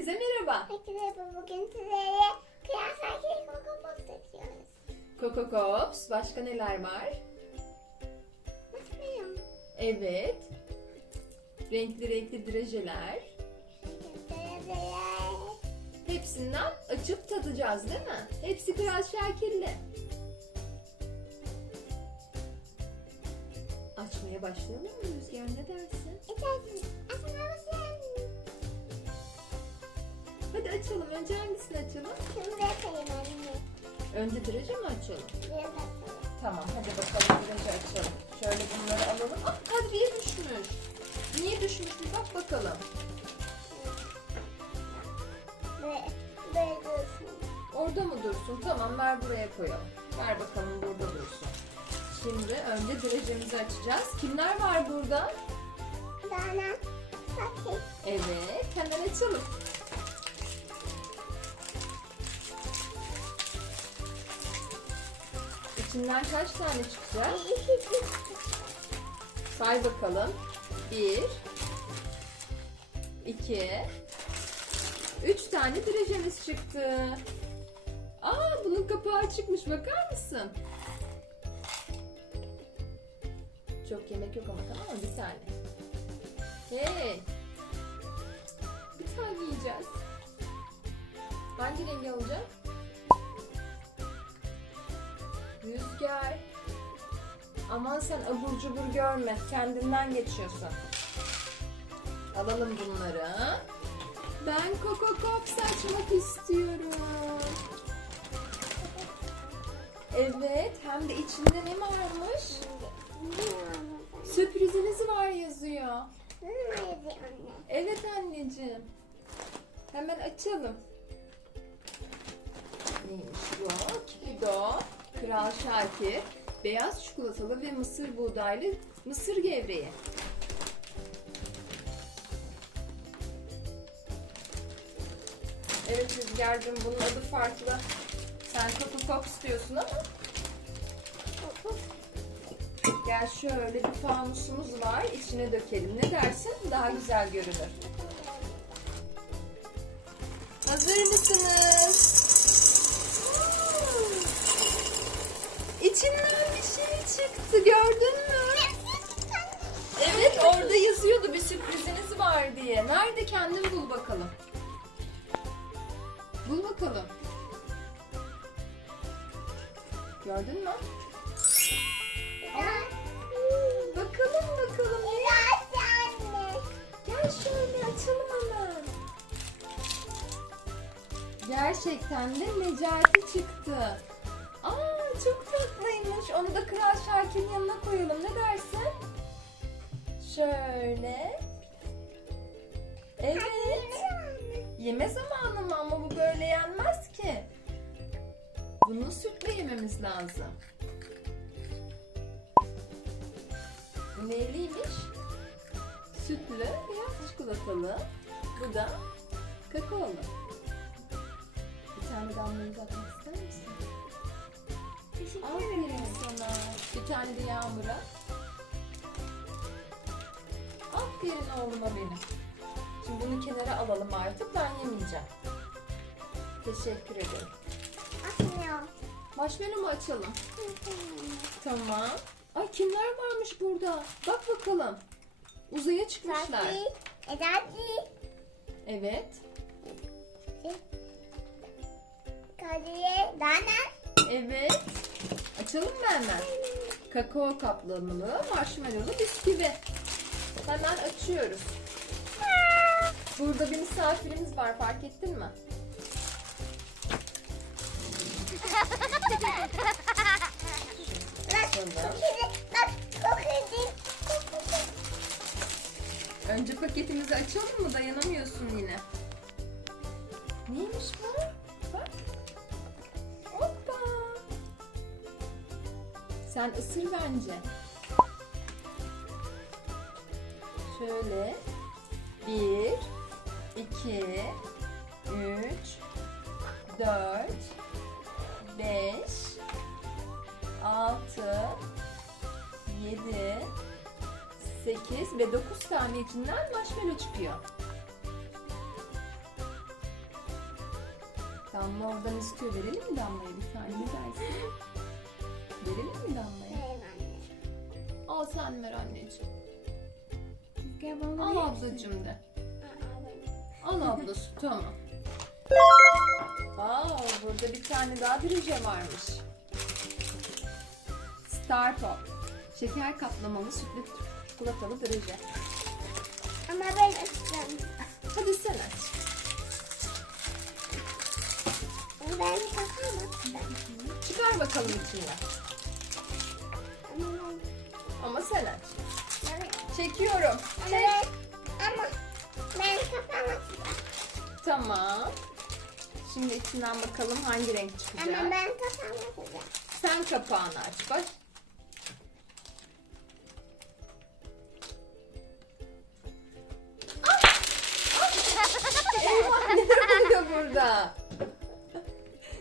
Herkese merhaba. Herkese bugün sizlere kıyafet kek kokopop seçiyoruz. Coco Pops. Başka neler var? Bakmayın. Evet. Renkli renkli drajeler. Hepsinden açıp tadacağız değil mi? Hepsi Kral Şakir'le. Açmaya başlayalım mı Rüzgar ne dersin? Aslında basın. Hadi açalım. Önce hangisini açalım? Şimdi yapayım anne. Önce draje mi açalım? Bakalım. Tamam hadi bakalım draje açalım. Şöyle bunları alalım. Ah Kadriye düşmüş. Niye düşmüş bir bak bakalım. Ve böyle dursun. Orada mı dursun? Tamam ver buraya koyalım. Ver bakalım burada dursun. Şimdi önce drajemizi açacağız. Kimler var burada? Dana. Evet hemen açalım. İçinden kaç tane çıkacak? Say bakalım. Bir, iki, üç tane drajemiz çıktı. Aa bunun kapağı çıkmış bakar mısın? Çok yemek yok ama tamam mı? Bir tane. Hey. Bir tane yiyeceğiz. Hangi rengi olacak? Rüzgar. Aman sen abur cubur görme. Kendinden geçiyorsun. Alalım bunları. Ben Coco Pops açmak istiyorum. Evet. Hem de içinde ne varmış? Sürpriziniz var yazıyor. Evet anneciğim. Hemen açalım. Neymiş bu? Kipido, Kral Şakir, beyaz çikolatalı ve mısır buğdaylı mısır gevreği. Evet Rüzgar'cığım bunun adı farklı. Sen Coco Pops diyorsun ama gel şöyle bir fanusumuz var. İçine dökelim. Ne dersin? Daha güzel görünür. Hazır mısınız? Gördün mü? Evet orada yazıyordu bir sürpriziniz var diye. Nerede kendin bul bakalım. Bul bakalım. Gördün mü? Bakalım bakalım. anne. Gel şöyle açalım hemen. Gerçekten de Necati çıktı. Çok tatlıymış. Onu da Kral Şakir'in yanına koyalım. Ne dersin? Şöyle. Evet. Yeme zamanı mı ama bu böyle yenmez ki. Bunu sütle yememiz lazım. Neyliymiş? Sütlü, beyaz çikolatalı. Bu da kakaolu. Bir tane damlayı atmak ister misin? Aferin sana. Bir tane de Yağmur'a. Aferin oğluma benim. Şimdi bunu kenara alalım artık. Ben yemeyeceğim. Teşekkür ederim. Atmıyor. Marshmallow mu açalım? Tamam. Ay kimler varmış burada? Bak bakalım. Uzaya çıkmışlar. Fatih. Edati. Evet. Kadriye. Dana. Evet. Açalım mı hemen? Kakao kaplamlı, marshmallowlu bisküvi. Hemen açıyoruz. Burada bir misafirimiz var fark ettin mi? Önce paketimizi açalım mı? Dayanamıyorsun yine. Neymiş bu? Sen ısır bence. Şöyle. Bir, iki, üç, dört, beş, altı, yedi, 8 ve 9 tane içinden marshmallow çıkıyor. Damla oradan istiyor. Verelim mi Damla'ya bir tane? Ne? Verelim mi Damla'ya? Benim anne. Al sen ver anneciğim. Bana Al ablacığım de. Aa. Al ablası tamam. Wow, burada bir tane daha drije varmış. Star Pop. Şeker kaplamalı sütlü çikolatalı drije. Ama ben istiyorum. Hadi sen aç. Ben takamam. Çıkar bakalım içinden. Ama sen aç. Çekiyorum. Çek. Ama ben kapamak Tamam. Şimdi içinden bakalım hangi renk çıkacak. Ama ben kapamak Sen kapağını aç bak. Eyvah ne oluyor burada?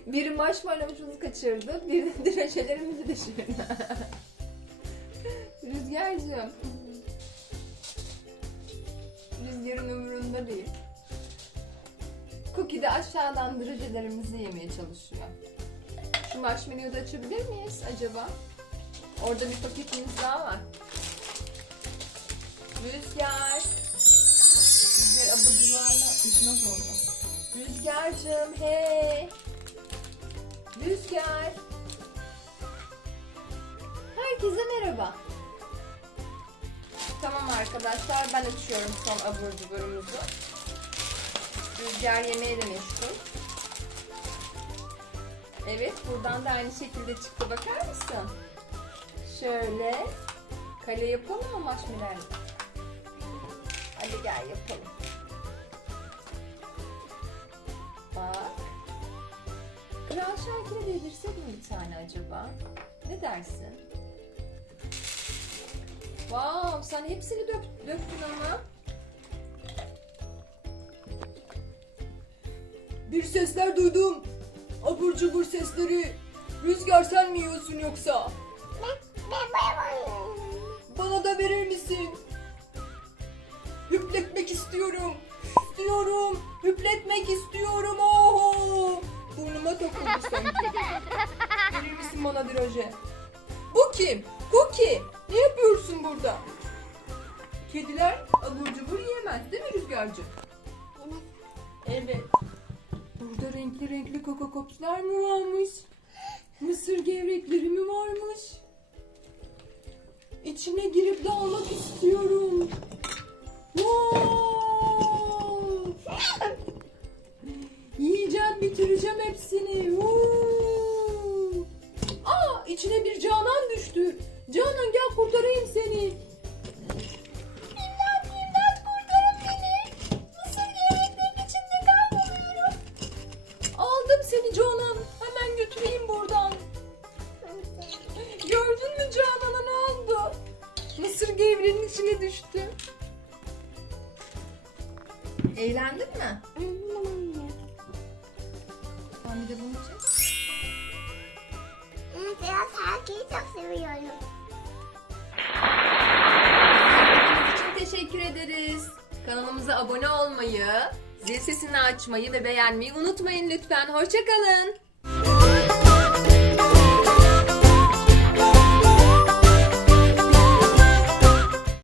Biri marshmallow'umuzu kaçırdı, biri de direçelerimizi düşürdü. Rüzgar'cığım. Rüzgar'ın umurunda değil. Cookie de aşağıdan derecelerimizi yemeye çalışıyor. Şu marshmallow'u da açabilir miyiz acaba? Orada bir paketimiz daha var. Rüzgar. Rüzgar cuvarla nasıl oldu? Rüzgar'cığım hey. Rüzgar. Herkese merhaba. Tamam arkadaşlar ben açıyorum son abur cuburumuzu. Rüzgar yemeğiyle meşgul. Evet buradan da aynı şekilde çıktı bakar mısın? Şöyle kale yapalım mı marshmallow? Hadi gel yapalım. Bak. Kral Şakir'e bir tane acaba? Ne dersin? Wow, sen hepsini dök, döktün ama. Bir sesler duydum. Abur cubur sesleri. Rüzgar sen mi yiyorsun yoksa? Ben, ben. Bana da verir misin? Hüpletmek istiyorum. İstiyorum. Hüpletmek istiyorum. Oho. Burnuma takıldı sanki. verir misin bana bir oje? Bu kim? Cookie. Ne yapıyorsun burada? Kediler abur cubur yiyemez değil mi Rüzgarcığım? Evet. Burada renkli renkli kokokopslar mı varmış? Mısır gevrekleri mi varmış? İçine girip dağılmak istiyorum. Yiyeceğim, bitireceğim hepsini. Wow! Aa, içine bir Canan düştü. Canan gel kurtarayım seni. İmdat, imdat kurtarın beni. Mısır gevreklerinin içinde kayboluyorum. Aldım seni Canan. Hemen götüreyim buradan. Gördün mü Canan'a ne oldu? Mısır gevreğinin içine düştü. Eğlendin mi? Ben bir de bunu çek. Biraz herkeyi çok seviyorum. Zil sesini açmayı ve beğenmeyi unutmayın lütfen. Hoşçakalın.